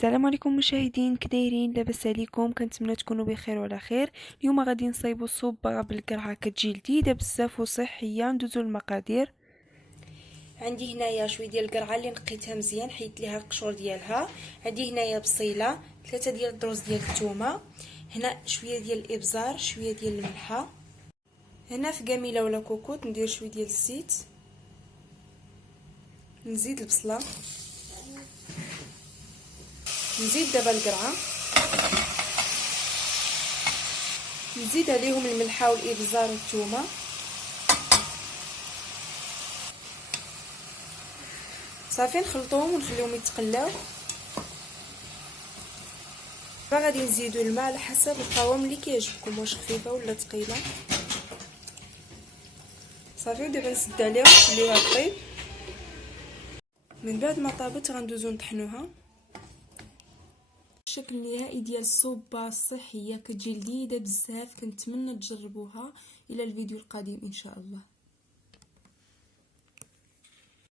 السلام عليكم مشاهدين، كدايرين؟ لاباس عليكم؟ كنتمنى تكونوا بخير وعلى خير. اليوم غادي نصايبوا صوبه بالقرعه كتجي لذيذه بزاف وصحيه. ندوزو المقادير. عندي هنايا شويه ديال القرعه اللي نقيتها مزيان، حيدت ليها القشور ديالها. عندي هنايا بصيله، 3 ديال الدروس ديال الثومه، هنا شويه ديال الابزار، شويه ديال الملحه. هنا في قاميله ولا كوكوط ندير شويه ديال الزيت، نزيد البصله، نزيد دابا القرعه، نزيد عليهم الملحه والابزار والثومه، صافي نخلطوهم ونخليهم يتقلاو. غادي نزيدو الماء على حسب القوام اللي كيعجبكم، واش خفيفه ولا ثقيله. صافي دابا نسد عليها ونخليوها طيب. من بعد ما طابت غندوزو نطحنوها. الشكل النهائي ديال الصوبه الصحيه كتجي لذيذه بزاف، كنتمنى تجربوها. الى الفيديو القادم ان شاء الله.